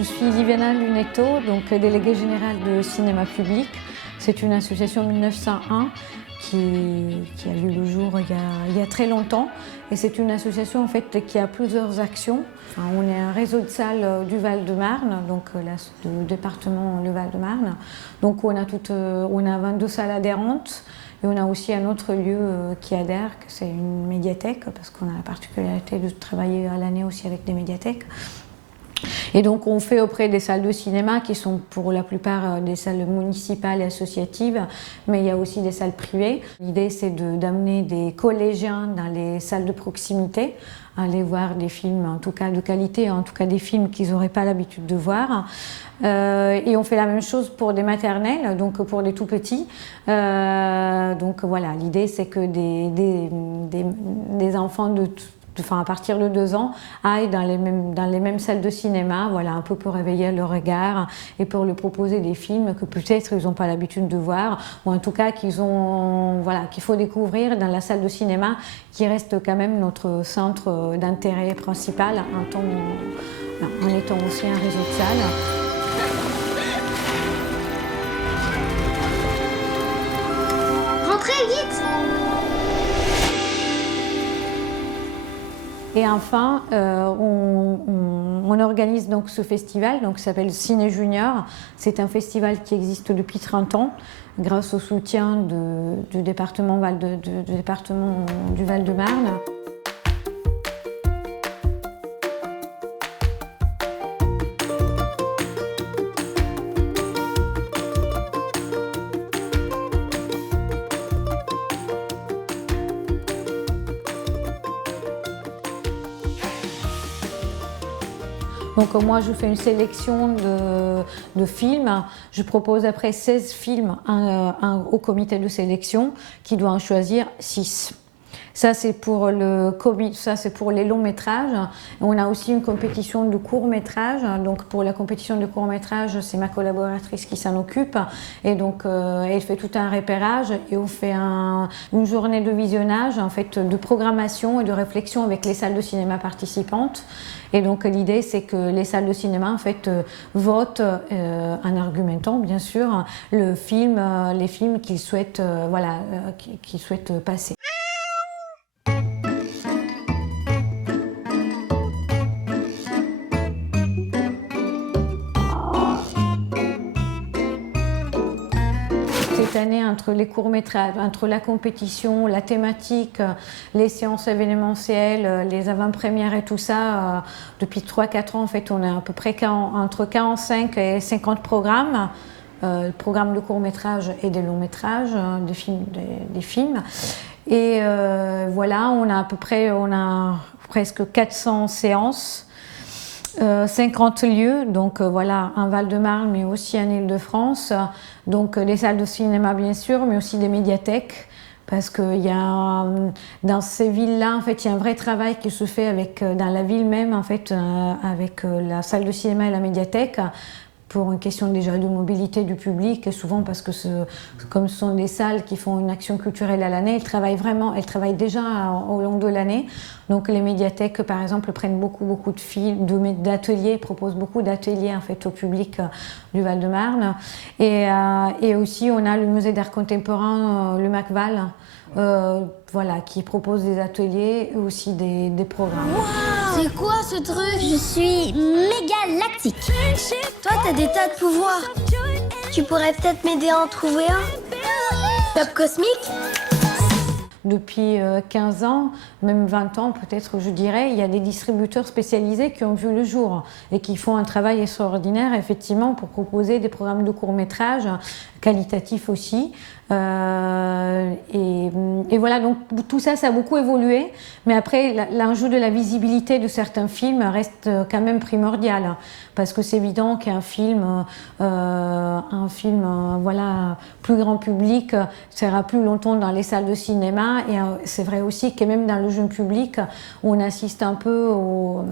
Je suis Liviana Lunetto, donc déléguée générale de Cinéma Public. C'est une association 1901 qui a vu le jour il y a très longtemps. Et c'est une association en fait, qui a plusieurs actions. Enfin, on est un réseau de salles du Val-de-Marne, donc du département du Val-de-Marne. Donc on a 22 salles adhérentes. Et on a aussi un autre lieu qui adhère, que c'est une médiathèque, parce qu'on a la particularité de travailler à l'année aussi avec des médiathèques. Et donc on fait auprès des salles de cinéma qui sont pour la plupart des salles municipales et associatives, mais il y a aussi des salles privées. L'idée c'est d'amener des collégiens dans les salles de proximité, aller voir des films en tout cas de qualité, en tout cas des films qu'ils n'auraient pas l'habitude de voir. Et on fait la même chose pour des maternelles, donc pour des tout petits. Donc voilà, l'idée c'est que des enfants à partir de 2 ans, aillent dans les mêmes salles de cinéma, voilà, un peu pour réveiller leur regard et pour leur proposer des films que peut-être ils n'ont pas l'habitude de voir, ou en tout cas qu'il faut découvrir dans la salle de cinéma qui reste quand même notre centre d'intérêt principal en étant aussi un réseau de salles. Rentrez vite! Et enfin, on organise donc ce festival, donc, qui s'appelle Ciné Junior. C'est un festival qui existe depuis 30 ans, grâce au soutien du département du Val-de-Marne. Donc moi je fais une sélection de films, je propose après 16 films au comité de sélection qui doit en choisir 6. Ça c'est pour les longs métrages. On a aussi une compétition de courts métrages. Donc pour la compétition de courts métrages, c'est ma collaboratrice qui s'en occupe. Et donc elle fait tout un repérage et on fait une journée de visionnage, en fait, de programmation et de réflexion avec les salles de cinéma participantes. Et donc l'idée c'est que les salles de cinéma en fait votent en argumentant bien sûr les films qu'ils souhaitent passer. Cette année, entre les courts-métrages, entre la compétition, la thématique, les séances événementielles, les avant-premières et tout ça, depuis 3-4 ans, en fait, on a à peu près entre 45 et 50 programmes, programmes de courts-métrages et des longs-métrages, des films. Et voilà, on a presque 400 séances. 50 lieux, donc voilà, en Val-de-Marne, mais aussi en Île-de-France. Donc des salles de cinéma, bien sûr, mais aussi des médiathèques. Parce que dans ces villes-là, en fait, il y a un vrai travail qui se fait dans la ville même, en fait, avec la salle de cinéma et la médiathèque, pour une question déjà de mobilité du public, et souvent parce que comme ce sont des salles qui font une action culturelle à l'année, elles travaillent déjà au long de l'année. Donc les médiathèques, par exemple, prennent beaucoup de films, d'ateliers, proposent beaucoup d'ateliers en fait au public du Val-de-Marne. Et aussi, on a le musée d'art contemporain, le MacVal, qui propose des ateliers et aussi des programmes. Wow, c'est quoi ce truc? Je suis méga lactique. Toi, t'as des tas de pouvoirs. Tu pourrais peut-être m'aider à en trouver un? Top cosmique? Depuis 15 ans, même 20 ans peut-être, je dirais, il y a des distributeurs spécialisés qui ont vu le jour et qui font un travail extraordinaire, effectivement, pour proposer des programmes de court-métrage, qualitatifs aussi. Et voilà, donc tout ça, ça a beaucoup évolué, mais après, l'enjeu de la visibilité de certains films reste quand même primordial, parce que c'est évident qu'un film, plus grand public, sera plus longtemps dans les salles de cinéma, et c'est vrai aussi que même dans le jeune public, on assiste un peu au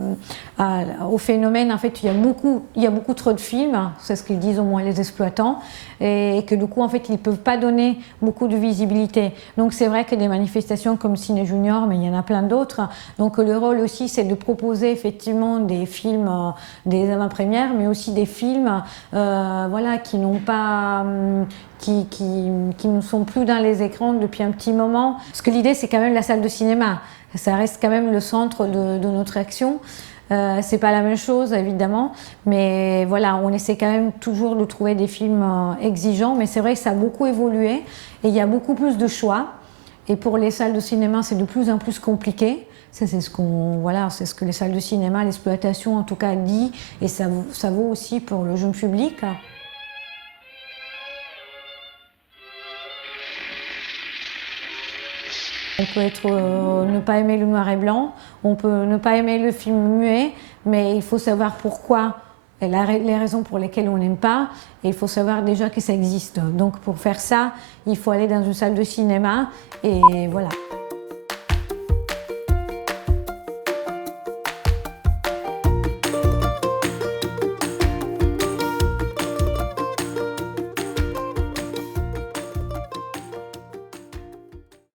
phénomène, en fait, il y a beaucoup trop de films, c'est ce qu'ils disent au moins les exploitants, et que du coup, en fait, ils ne peuvent pas donner beaucoup de visibilité. Donc c'est vrai que des manifestations comme Ciné Junior, mais il y en a plein d'autres. Donc le rôle aussi, c'est de proposer effectivement des films, des avant-premières, mais aussi des films voilà, qui n'ont pas... qui ne sont plus dans les écrans depuis un petit moment. Parce que l'idée, c'est quand même la salle de cinéma. Ça reste quand même le centre de notre action. C'est pas la même chose évidemment, mais voilà, on essaie quand même toujours de trouver des films exigeants, mais c'est vrai que ça a beaucoup évolué et il y a beaucoup plus de choix. Et pour les salles de cinéma, c'est de plus en plus compliqué. C'est ce que les salles de cinéma, l'exploitation en tout cas dit, et ça vaut aussi pour le jeune public. On peut ne pas aimer le noir et blanc, on peut ne pas aimer le film muet, mais il faut savoir pourquoi, et les raisons pour lesquelles on n'aime pas, et il faut savoir déjà que ça existe. Donc pour faire ça, il faut aller dans une salle de cinéma, et voilà.